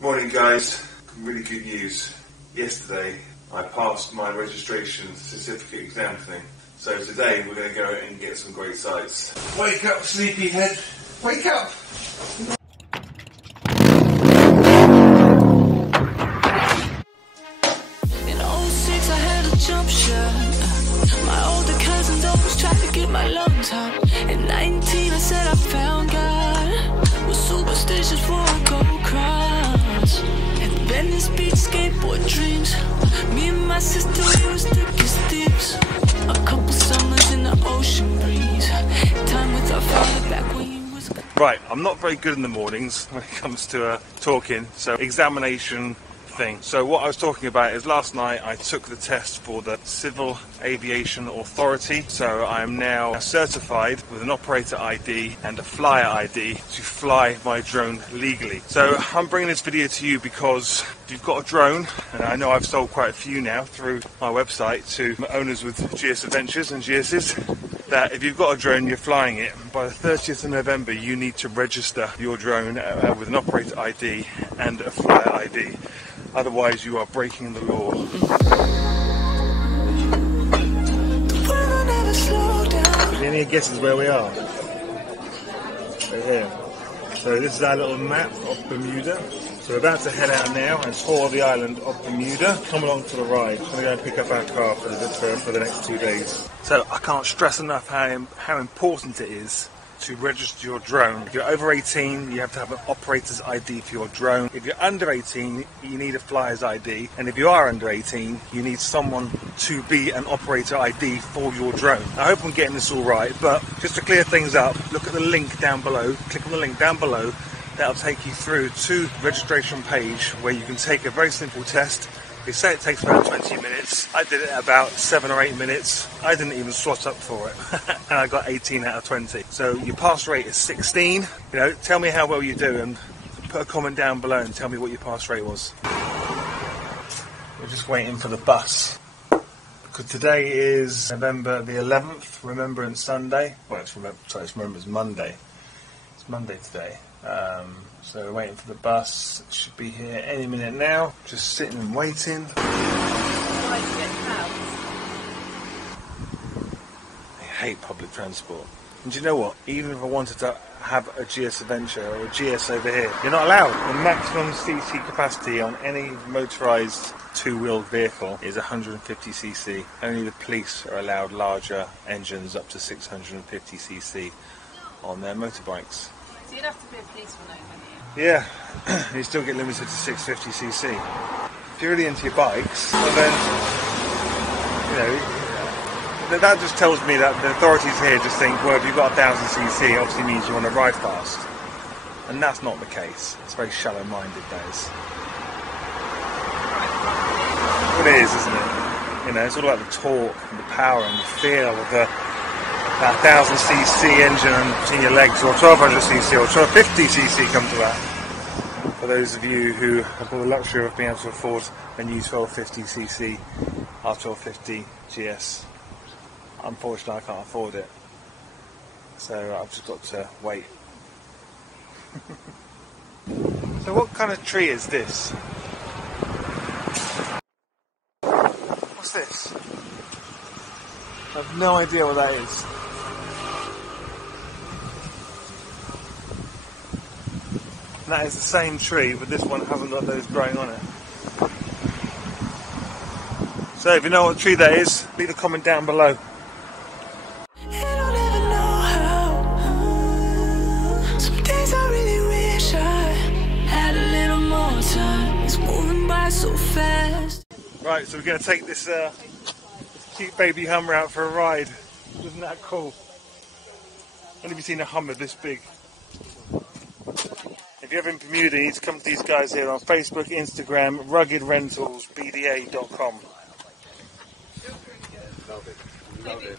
Morning guys, really good news. Yesterday I passed my registration certificate exam thing. So today we're going to go and get some great sights. Wake up sleepyhead, wake up! In 06 I had a jump shot. My older cousins always tried to get my laptop. At 19 I said I found God. Was superstitious for a gold cross. At Venice Beach skateboard dreams. Me and my sister was thick as thieves. A couple summers in the ocean breeze. Time with our father back when he was... Right, I'm not very good in the mornings when it comes to talking, so examination thing. So what I was talking about is last night I took the test for the Civil Aviation Authority, so I am now certified with an operator ID and a flyer ID to fly my drone legally. So I'm bringing this video to you because if you've got a drone, and I know I've sold quite a few now through my website to owners with GS Adventures and GS's, that if you've got a drone, you're flying it, by the 30th of November you need to register your drone with an operator ID and a flyer ID. Otherwise you are breaking the law. Any guesses where we are? Right here. So this is our little map of Bermuda. So we're about to head out now and tour the island of Bermuda. Come along for the ride. We're going to go and pick up our car for the next 2 days. So I can't stress enough how important it is to register your drone. If you're over 18, you have to have an operator's ID for your drone. If you're under 18, you need a flyer's ID. And if you are under 18, you need someone to be an operator ID for your drone. I hope I'm getting this all right, but just to clear things up, look at the link down below. Click on the link down below. That'll take you through to the registration page where you can take a very simple test. They say it takes about 20 minutes. I did it about 7 or 8 minutes. I didn't even swat up for it. And I got 18 out of 20. So your pass rate is 16. You know, tell me how well you do and put a comment down below and tell me what your pass rate was. We're just waiting for the bus. Because today is November the 11th, Remembrance Sunday. Well, it's Remembrance Monday. It's Monday today. So we're waiting for the bus. It should be here any minute now. Just sitting and waiting. I hate public transport. And do you know what? Even if I wanted to have a GS Adventure or a GS over here, you're not allowed. The maximum CC capacity on any motorised two-wheeled vehicle is 150cc. Only the police are allowed larger engines up to 650cc on their motorbikes. So you'd have to be a policeman though, wouldn't you? Yeah, you still get limited to 650cc. If you're really into your bikes, well then, you know, that just tells me that the authorities here just think, well, if you've got 1000cc, it obviously means you want to ride fast. And that's not the case. It's very shallow-minded, that is. It is, isn't it? You know, it's all about the torque and the power and the feel of that 1000cc engine between your legs, or 1200cc or 1250cc come to that. For those of you who have got the luxury of being able to afford a new 1250cc R1250 GS, unfortunately I can't afford it. So I've just got to wait. So what kind of tree is this? What's this? I have no idea what that is. That is the same tree, but this one hasn't got those growing on it. So if you know what tree that is, leave a comment down below. Some days I really wish I had a little more time. It's moving by so fast. Right, so we're going to take this cute baby Hummer out for a ride. Isn't that cool? When have you seen a Hummer this big? If you're ever in Bermuda, you need to come to these guys here on Facebook, Instagram, ruggedrentalsbda.com.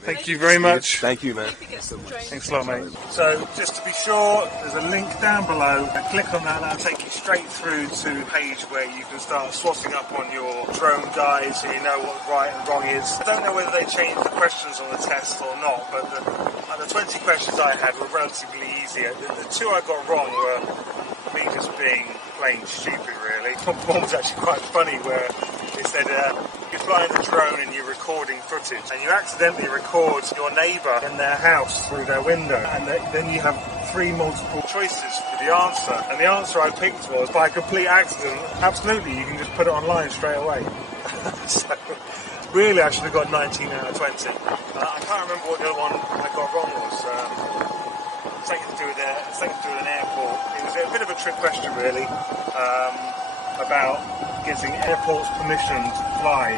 Thank you very much. Thank you, man. Thanks a lot, mate. So, just to be sure, there's a link down below. Click on that, that'll take you straight through to a page where you can start swatting up on your drone guide so you know what right and wrong is. I don't know whether they changed the questions on the test or not, but the 20 questions I had were relatively easy. The two I got wrong were me just being plain stupid, really. One was actually quite funny, where it said you're flying a drone and you're recording footage, and you accidentally record your neighbour in their house through their window, and then you have 3 multiple choices for the answer. And the answer I picked was, by complete accident, absolutely, you can just put it online straight away. So, really, I should have got 19 out of 20. I can't remember what the other one I got wrong was. Something to do with an airport. It was a bit of a trick question, really, about getting airports permission to fly.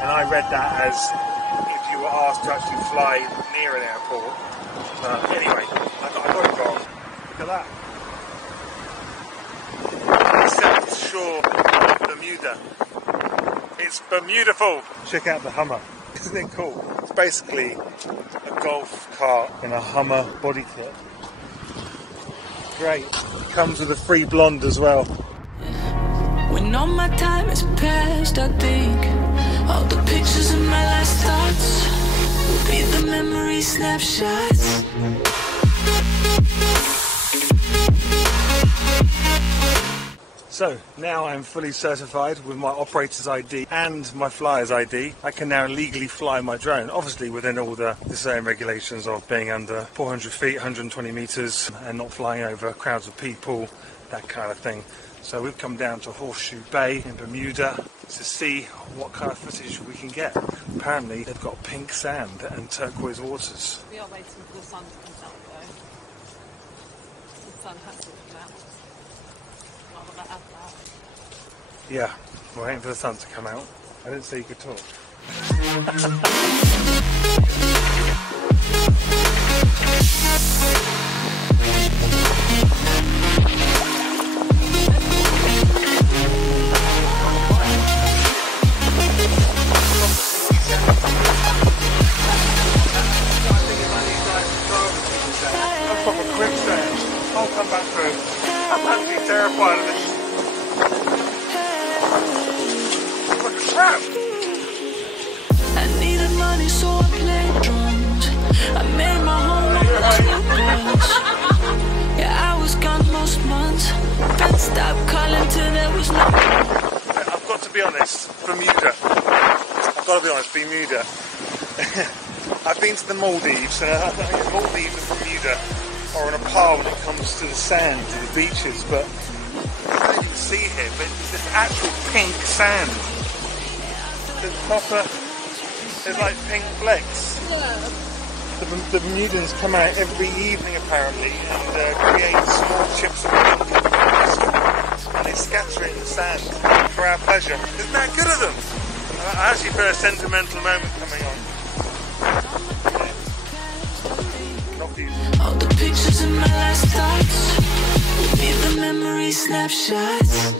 And I read that as if you were asked to actually fly near an airport. Anyway, I got it wrong. Look at that. The seventh shore of Bermuda. It's Bermudaful. Check out the Hummer. Isn't it cool? It's basically a golf cart in a Hummer body kit. Great. It comes with a free blonde as well. When all my time is past, I think all the pictures of my last thoughts will be the memory snapshots. So, now I'm fully certified with my operator's ID and my flyer's ID. I can now legally fly my drone, obviously within all the same regulations of being under 400 feet, 120 meters, and not flying over crowds of people, that kind of thing. So we've come down to Horseshoe Bay in Bermuda to see what kind of footage we can get. Apparently they've got pink sand and turquoise waters. We are waiting for the sun to come out though. The sun has to come out. Not that I have that. Yeah, we're waiting for the sun to come out. I didn't say you could talk. I'll come back through. I'm absolutely terrified of this. Look at crap! I needed money, so I played drums. I made my home on the toothbrush. Yeah, I was gone most months. Friends stopped calling till there was no. I've got to be honest, Bermuda. I've got to be honest, Bermuda. I've been to the Maldives, and I think the Maldives and Bermuda are on a par when it comes to the sand, to the beaches, but I don't even see here, but there's actual pink sand. There's proper, there's like pink flecks. The Bermudans come out every evening apparently and create small chips of pink and they scatter it in the sand for our pleasure. Isn't that good of them? I actually feel a sentimental moment coming on. All the pictures in my last thoughts will be the memory snapshots.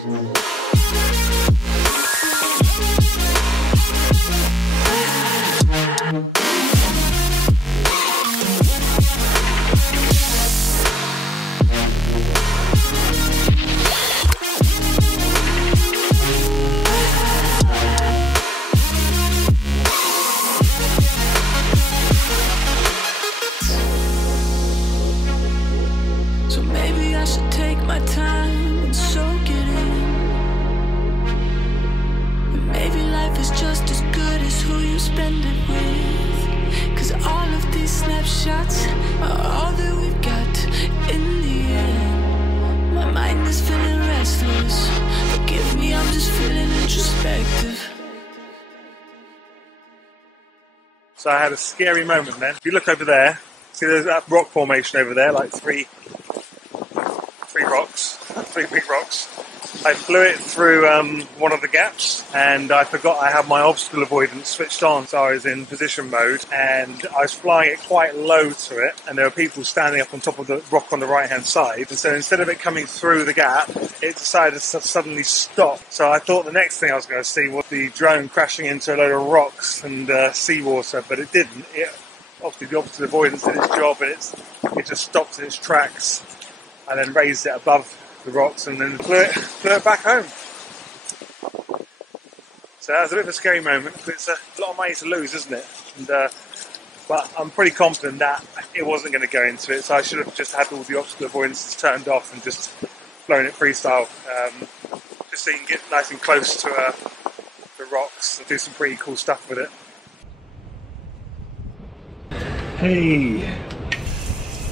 So I had a scary moment then. If you look over there, see there's that rock formation over there, like three big rocks. I flew it through one of the gaps, and I forgot I had my obstacle avoidance switched on, so I was in position mode, and I was flying it quite low to it, and there were people standing up on top of the rock on the right-hand side, and so instead of it coming through the gap, it decided to suddenly stop. So I thought the next thing I was going to see was the drone crashing into a load of rocks and seawater, but it didn't. Obviously the obstacle avoidance did its job, and it just stopped in its tracks, and then raised it above the rocks and then flew it back home. So that was a bit of a scary moment, but it's a lot of money to lose, isn't it? And but I'm pretty confident that it wasn't going to go into it, so I should have just had all the obstacle avoidances turned off and just flown it freestyle, just so you can get nice and close to the rocks and do some pretty cool stuff with it. Hey,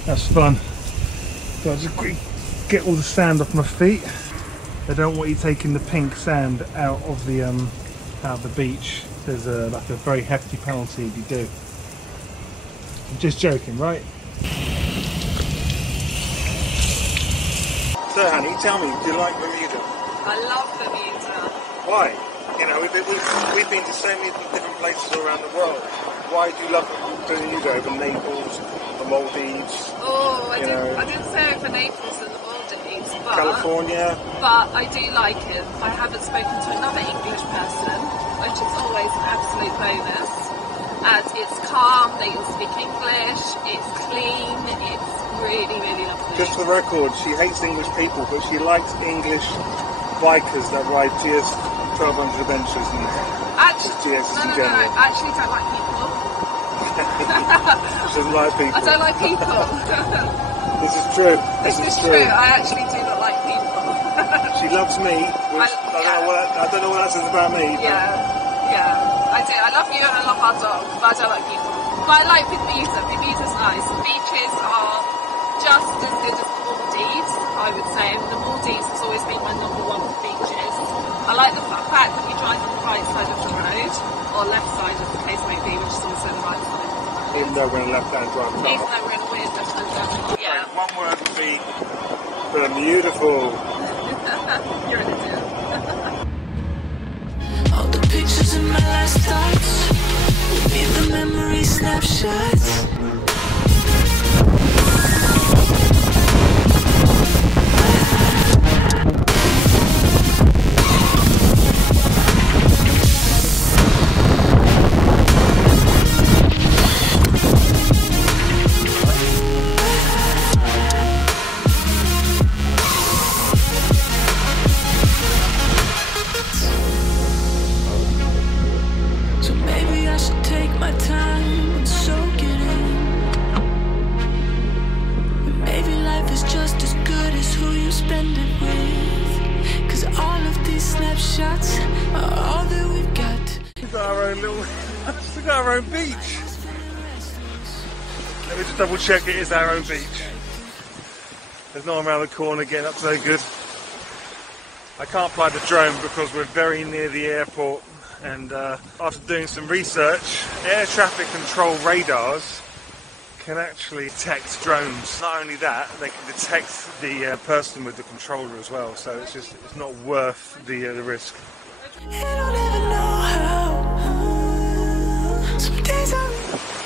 that's fun. So I just quickly get all the sand off my feet. They don't want you taking the pink sand out of the beach. There's like a very hefty penalty if you do. I'm just joking, right? So, honey, tell me, do you like Bermuda? I love Bermuda. Why? You know, we've been to so many different places all around the world. Why do you love Bermuda over Naples, the Maldives? Oh, I didn't say over Naples and the Maldives, but California. But I do like it. I haven't spoken to another English person, which is always an absolute bonus. And it's calm, they all speak English, it's clean, it's really, really lovely. Just for the record, she hates English people, but she likes English bikers that ride GS 1200 Adventures and actually, GS in no, general. I actually don't like people. She doesn't like people. I don't like people. This is true. This is true. I actually do not like people. She loves me, which I don't know what that says about me. Yeah. I do. I love you and I love our dog, but I don't like people. But I like Bermuda. Bermuda's nice. The beaches are just as good as the Maldives, I would say. The Maldives has always been my number one for beaches. I like the fact that you drive on the right side of the road, or left side as the case may be, which is also the right side of the road. Even though we're in a left-hand drive. Even though we're in a weird left-hand drive. Yeah. One word would be Bermuda-ful. You're an idiot. All the pictures in my last thoughts will be the memory snapshots. We've got our own beach. Let me just double check it is our own beach. There's no one around the corner getting up so good. I can't fly the drone because we're very near the airport, and after doing some research, air traffic control radars can actually detect drones. Not only that, they can detect the person with the controller as well, so it's not worth the risk.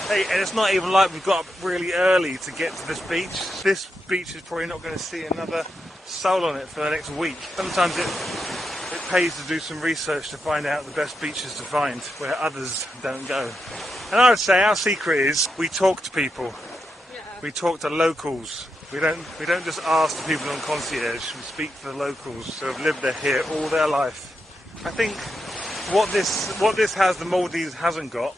Hey, and it's not even like we've got up really early to get to this beach. This beach is probably not going to see another soul on it for the next week. Sometimes it pays to do some research to find out the best beaches to find where others don't go. And I would say our secret is we talk to people. Yeah. We talk to locals. We don't just ask the people on concierge. We speak to the locals who have lived here all their life. I think what this has the Maldives hasn't got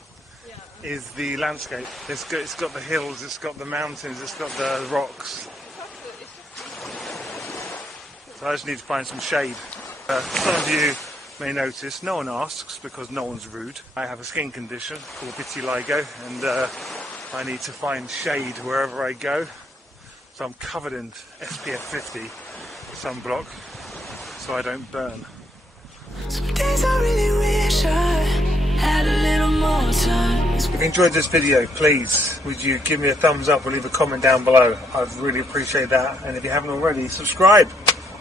is the landscape. It's got the hills, it's got the mountains, it's got the rocks. So I just need to find some shade. Some of you may notice no one asks because no one's rude. I have a skin condition called vitiligo, and I need to find shade wherever I go. So I'm covered in SPF 50 sunblock so I don't burn. Some days I really wish I had a little more time. If you enjoyed this video, please would you give me a thumbs up or leave a comment down below. I'd really appreciate that. And if you haven't already, subscribe.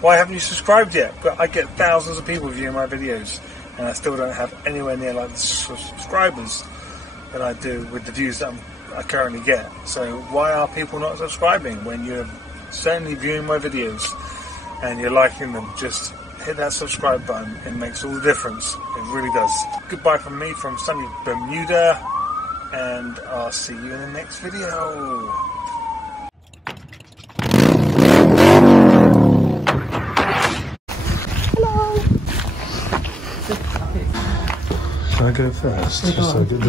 Why haven't you subscribed yet? But I get thousands of people viewing my videos and I still don't have anywhere near like the subscribers that I do with the views that I currently get. So why are people not subscribing when you're certainly viewing my videos and you're liking them? Just hit that subscribe button. It makes all the difference. It really does. Goodbye from me from sunny Bermuda, and I'll see you in the next video. Hello. Should I go first? You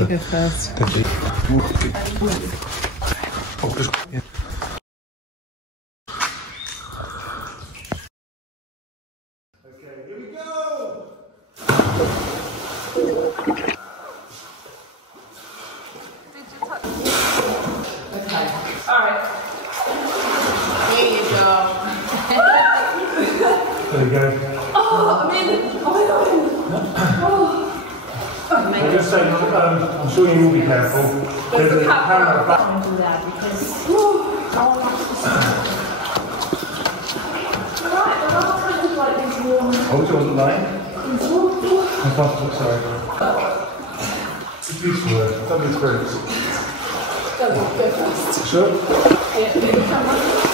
go first. Oh, just, yeah. Okay, here we go! Did you touch? Okay. Alright. Here you go. There you go. Oh, I'm in. Oh my god. I'll just say, I'm sure you will be careful. There's a camera back. I do that because Right, the last time was like this warm. Oh, it wasn't lying? I'm sorry. It's a beautiful word. Lovely experience. Go fast. Sure? Yeah,